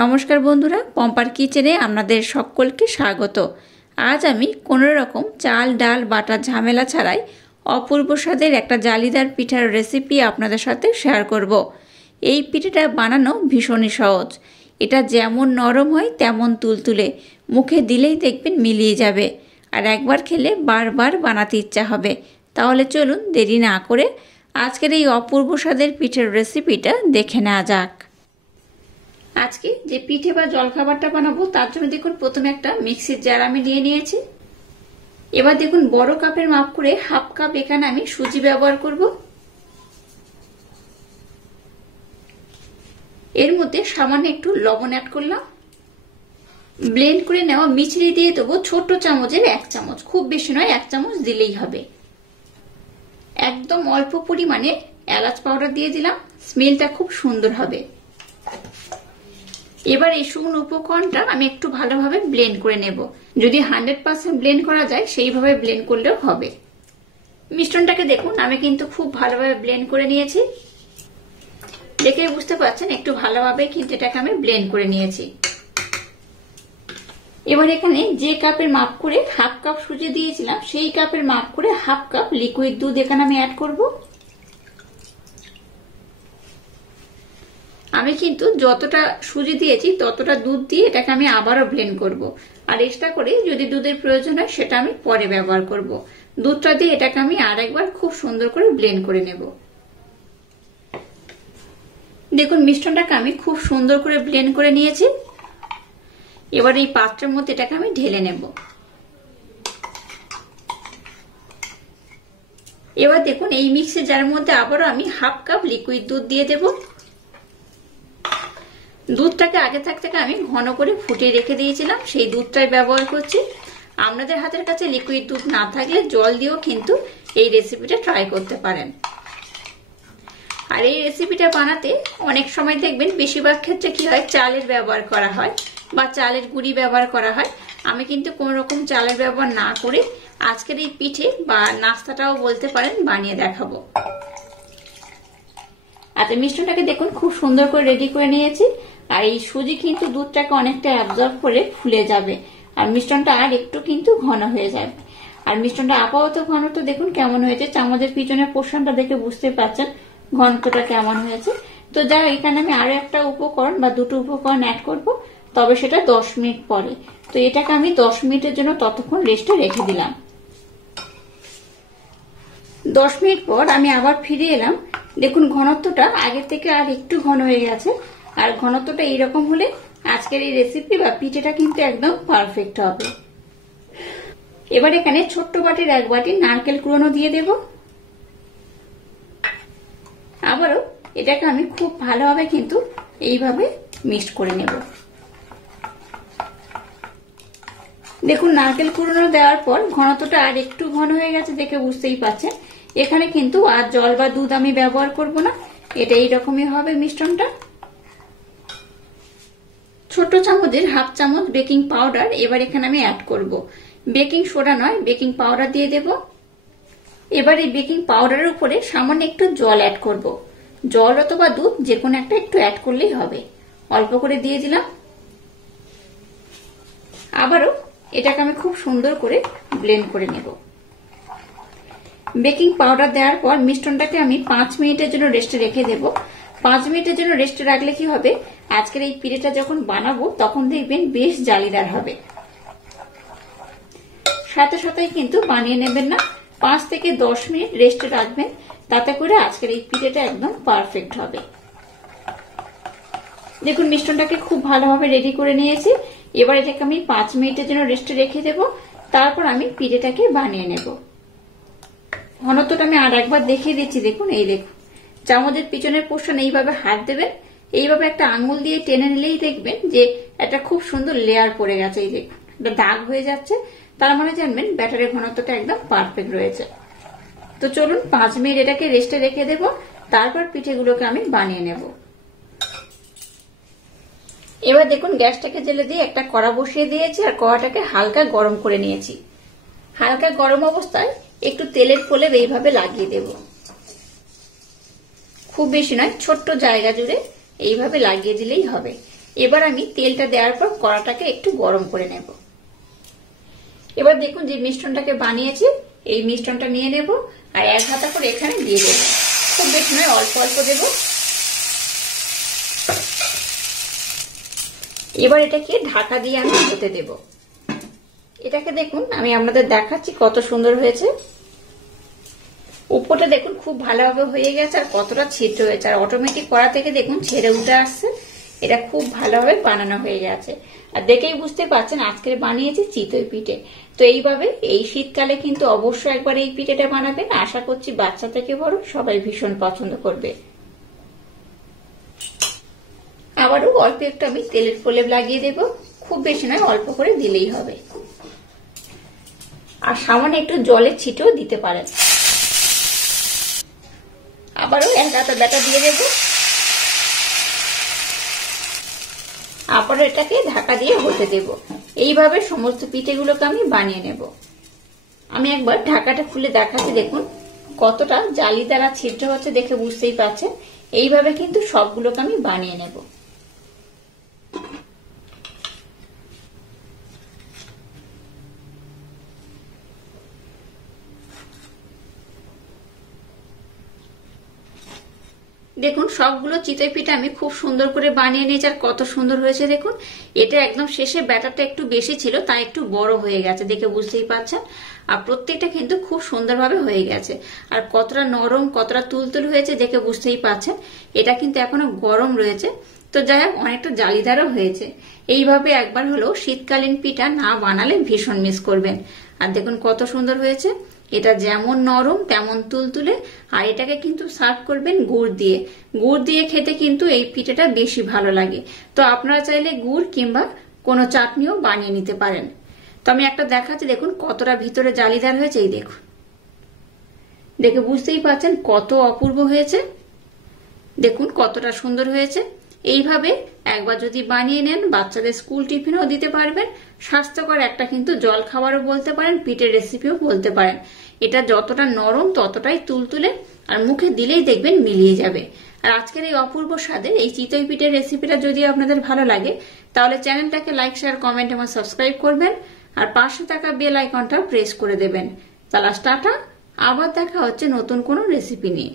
নমস্কার বন্ধুরা, পম্পার কিচেনে আপনাদের সকলকে স্বাগত। আজ আমি কোনো রকম চাল ডাল বাটার ঝামেলা ছাড়াই অপূর্ব স্বাদের একটা জালিদার পিঠার রেসিপি আপনাদের সাথে শেয়ার করব। এই পিঠাটা বানানো ভীষণই সহজ। এটা যেমন নরম হয় তেমন তুলতুলে, মুখে দিলেই দেখবেন মিলিয়ে যাবে, আর একবার খেলে বারবার বানাতে ইচ্ছা হবে। তাহলে চলুন দেরি না করে আজকের এই অপূর্ব স্বাদের পিঠার রেসিপিটা দেখে নেওয়া যাক। আজকে যে পিঠে বা জলখাবারটা বানাবো তার জন্য দেখুন প্রথমে একটা মিক্সির জার আমি নিয়েছি। এবার দেখুন বড় কাপের মাপ করে হাফ কাপ এখানে আমি সুজি ব্যবহার করব। এর মধ্যে সামান্য একটু লবণ অ্যাড করলাম। ব্লেন্ড করে নেওয়া মিছরি দিয়ে দেবো ছোট চামচের 1 চামচ, খুব বেশি নয়, 1 চামচ দিলেই হবে। একদম অল্প পরিমাণে এলাচ পাউডার দিয়ে দিলাম, স্মেলটা খুব সুন্দর হবে। এবার এই শুকনো উপকরণটা আমি একটু ভালোভাবে ব্লেন্ড করে নেব। যদি 100% ব্লেন্ড করা যায় সেইভাবে ব্লেন্ড করলেও হবে। মিশ্রণটাকে দেখুন আমি কিন্তু খুব ভালোভাবে ব্লেন্ড করে নিয়েছি। দেখে বুঝতে পারছেন একটু ভালোভাবে কিন্তু এটাকে আমি ব্লেন্ড করে নিয়েছি। এবার এখানে যে কাপের মাপ করে হাফ কাপ সুজি দিয়েছিলাম সেই কাপের মাপ করে হাফ কাপ লিকুইড দুধ এখানে আমি অ্যাড করব। আমি কিন্তু যতটা সুজি দিয়েছি ততটা দুধ দিয়ে এটাকে আমি আবারও ব্লেন্ড করব, আর এক্সট্রা করে যদি দুধের প্রয়োজন হয় সেটা আমি পরে ব্যবহার করব। দুধটা দিয়ে এটাকে আমি আরেকবার খুব সুন্দর করে ব্লেন্ড করে নেব। দেখুন মিশ্রণটাকে আমি খুব সুন্দর করে ব্লেন্ড করে নিয়েছি। এবার এই পাত্রের মধ্যে এটাকে আমি ঢেলে নেব। এবার দেখুন এই মিক্সির জারের মধ্যে আবারও আমি হাফ কাপ লিকুইড দুধ দিয়ে দেব। দুধটাকে আগে থাকতে আমি ঘন করে ফুটিয়ে রেখে দিয়েছিলাম, সেই দুধটাই ব্যবহার করছি। আপনাদের হাতের কাছে লিকুইড দুধ না থাকলে জল দিয়েও কিন্তু এই রেসিপিটা ট্রাই করতে পারেন। আর এই রেসিপিটা বানাতে অনেক সময় দেখবেন বেশিরভাগ ক্ষেত্রে কি হয়, চালের ব্যবহার করা হয় বা চালের গুঁড়ি ব্যবহার করা হয়। আমি কিন্তু কোনো রকম চালের ব্যবহার না করে আজকের এই পিঠে বা নাস্তাটাও বলতে পারেন বানিয়ে দেখাবো। আচ্ছা, মিশ্রণটাকে দেখুন খুব সুন্দর করে রেডি করে নিয়েছি। আর এই সুজি কিন্তু দুধটাকে অনেকটা অ্যাবজর্ব করে ফুলে যাবে, আর মিশ্রণটা আর একটু কিন্তু ঘন হয়ে যাবে। আর মিশ্রণটা আপাতত ঘনত্ব দেখুন কেমন হয়েছে, চামচের পিছনের পোর্শনটা দেখে বুঝতে পারছেন ঘনত্বটা কেমন হয়েছে। তো যাই এখানে আমি আরো একটা উপকরণ বা দুটো উপকরণ অ্যাড করব, তবে সেটা 10 মিনিট পরে। তো এটাকে আমি 10 মিনিটের জন্য ততক্ষণ রেস্টে রেখে দিলাম। 10 মিনিট পর আমি আবার ফিরে এলাম। দেখুন ঘনত্বটা আগের থেকে আর একটু ঘন হয়ে গেছে, আর ঘনত্বটা এইরকম হলে আজকের এই রেসিপি বা পিঠেটা কিন্তু একদম পারফেক্ট হবে। এবার এখানে ছোট্ট বাটির 1 বাটি নারকেল কুড়ানো দিয়ে দেব। আবারও এটাকে আমি খুব ভালোভাবে কিন্তু এইভাবে মিক্স করে নেব। দেখুন নারকেল কুড়ানো দেওয়ার পর ঘনত্বটা আর একটু ঘন হয়ে গেছে, দেখে বুঝতেই পারছেন। এখানে কিন্তু আর জল বা দুধ আমি ব্যবহার করব না, এটা এইরকমই হবে মিশ্রণটা। ছোট চামচের হাফ চামচ বেকিং পাউডার এবার এখানে আমি অ্যাড করব। বেকিং সোডা নয়, বেকিং পাউডার দিয়ে দেব। এবার এই বেকিং পাউডারের উপরে সামান্য একটু জল অ্যাড করব। জল অথবা দুধ যে কোনো একটা একটু অ্যাড করলেই হবে। অল্প করে দিয়ে দিলাম। আবারও এটাকে আমি খুব সুন্দর করে ব্লেন্ড করে নেব। বেকিং পাউডার দেওয়ার পর মিশ্রণটাকে আমি 5 মিনিটের জন্য রেস্টে রেখে দেব। 5 মিনিটের জন্য রেস্টে রাখলে কি হবে, আজকের এই পিঠেটা যখন বানাবো তখন দেখবেন বেশ জালিদার হবে। সাথে সাথেই কিন্তু বানিয়ে নেবেন না, 5 থেকে 10 মিনিট রেস্টে রাখবেন, তাতে করে আজকের এই পিঠেটা একদম পারফেক্ট হবে। দেখুন মিশ্রণটাকে খুব ভালোভাবে রেডি করে নিয়েছি। এবার এটাকে আমি 5 মিনিটের জন্য রেস্টে রেখে দেব, তারপর আমি পিঠেটাকে বানিয়ে নেব। ঘনত্বটা আমি আর একবার দেখিয়ে দিচ্ছি। দেখুন এই দেখুন চামচের পিছনের পোর্শন এইভাবে হাত দেবেন, এইভাবে একটা আঙ্গুল দিয়ে টেনে নিলেই দেখবেন যে একটা খুব সুন্দর লেয়ার পড়ে গেছে। এই দেখুন একটা দাগ হয়ে যাচ্ছে, তার মানে জানবেন ব্যাটারের ঘনত্বটা একদম পারফেক্ট রয়েছে। তো চলুন 5 মিনিট এটাকে রেস্টে রেখে দেব, তারপর পিঠেগুলোকে আমি বানিয়ে নেব। এবার দেখুন গ্যাসটাকে জেলে দিয়ে একটা কড়া বসিয়ে দিয়েছি, আর কড়াটাকে হালকা গরম করে নিয়েছি। হালকা গরম অবস্থায় একটু তেলের প্রলেপ এইভাবে লাগিয়ে দেব। খুব বেশি নয়, ছোট্ট জায়গা জুড়ে এইভাবে লাগিয়ে দিলেই হবে। এবার আমি তেলটা দেওয়ার পর কড়াটাকে একটু গরম করে নেব। এবার দেখুন যে মিশ্রণটাকে বানিয়েছি এই মিশ্রণটা নিয়ে নেব আর এক হাতা করে এখানে দিয়ে দেব। খুব বেশি নয়, অল্প অল্প দেব। এবার এটাকে ঢাকা দিয়ে আমি হতে দেব। এটাকে দেখুন আমি আপনাদের দেখাচ্ছি কত সুন্দর হয়েছে। উপরটা দেখুন খুব ভালোভাবে হয়ে গেছে আর কতটা ছিদ্র হয়েছে, আর অটোমেটিক কড়া থেকে দেখুন ছেড়ে উঠে আসছে। এটা খুব ভালোভাবে বানানো হয়ে গেছে আর দেখেই বুঝতে পারছেন আজকের বানিয়েছি চিতই পিঠে। তো এইভাবে এই শীতকালে কিন্তু অবশ্যই একবার এই পিঠেটা বানাবেন। আশা করছি বাচ্চা থেকে বড় সবাই ভীষণ পছন্দ করবে। আবারও অল্প একটু আমি তেলের প্রলেপ লাগিয়ে দেব, খুব বেশি নয়, অল্প করে দিলেই হবে। আর সামান্য একটু জলের ছিটেও দিতে পারেন। আবারও এক হাতা ব্যাটার দিয়ে দেব। আবার এটাকে ঢাকা দিয়ে হতে দেব। এইভাবে সমস্ত পিঠেগুলোকে আমি বানিয়ে নেব। আমি একবার ঢাকাটা খুলে দেখাচ্ছি, দেখুন কতটা জালিদার আর ছিদ্র হচ্ছে, দেখে বুঝতেই পারছেন। এইভাবে কিন্তু সবগুলোকে আমি বানিয়ে নেব। দেখুন সবগুলো চিতই পিঠা আমি খুব সুন্দর করে বানিয়ে নিয়েছি আর কত সুন্দর হয়েছে দেখুন। এটা একদম শেষে ব্যাটারটা একটু বেশি ছিল তাই একটু বড় হয়ে গেছে, দেখে বুঝতেই পারছেন। আর প্রত্যেকটা কিন্তু খুব সুন্দরভাবে হয়ে গেছে আর কতটা নরম কতটা তুলতুল হয়েছে দেখে বুঝতেই পারছেন। এটা কিন্তু এখনো গরম রয়েছে, তো যাই হোক অনেকটা জালিদারও হয়েছে। এইভাবে একবার হলেও শীতকালীন পিঠা না বানালে ভীষণ মিস করবেন। আর দেখুন কত সুন্দর হয়েছে। এটা যেমন নরম তেমন তুলতুলে। আর এটাকে কিন্তু সার্ভ করবেন গুড় দিয়ে। গুড় দিয়ে খেতে কিন্তু এই পিঠাটা বেশি ভালো লাগে। তো আপনারা চাইলে গুড় কিংবা কোনো চাটনিও বানিয়ে নিতে পারেন। তো আমি একটা দেখাচ্ছি, দেখুন কতটা ভিতরে জালিদার হয়েছে। এই দেখুন, দেখে বুঝতেই পারছেন কত অপূর্ব হয়েছে। দেখুন কতটা সুন্দর হয়েছে। এইভাবে একবার যদি বানিয়ে নেন বাচ্চাদের স্কুল টিফিনও দিতে পারবেন। স্বাস্থ্যকর একটা কিন্তু জল খাবারও বলতে পারেন, পিঠের রেসিপিও বলতে পারেন। এটা যতটা নরম ততটাই তুলতুলে আর মুখে দিলেই দেখবেন মিলিয়ে যাবে। আর আজকের এই অপূর্ব স্বাদের এই চিতই পিঠের রেসিপিটা যদি আপনাদের ভালো লাগে তাহলে চ্যানেলটাকে লাইক শেয়ার কমেন্ট এবং সাবস্ক্রাইব করবেন আর পাশে থাকা বেল আইকনটা প্রেস করে দেবেন। তাহলে টাটা, আবার দেখা হচ্ছে নতুন কোনো রেসিপি নিয়ে।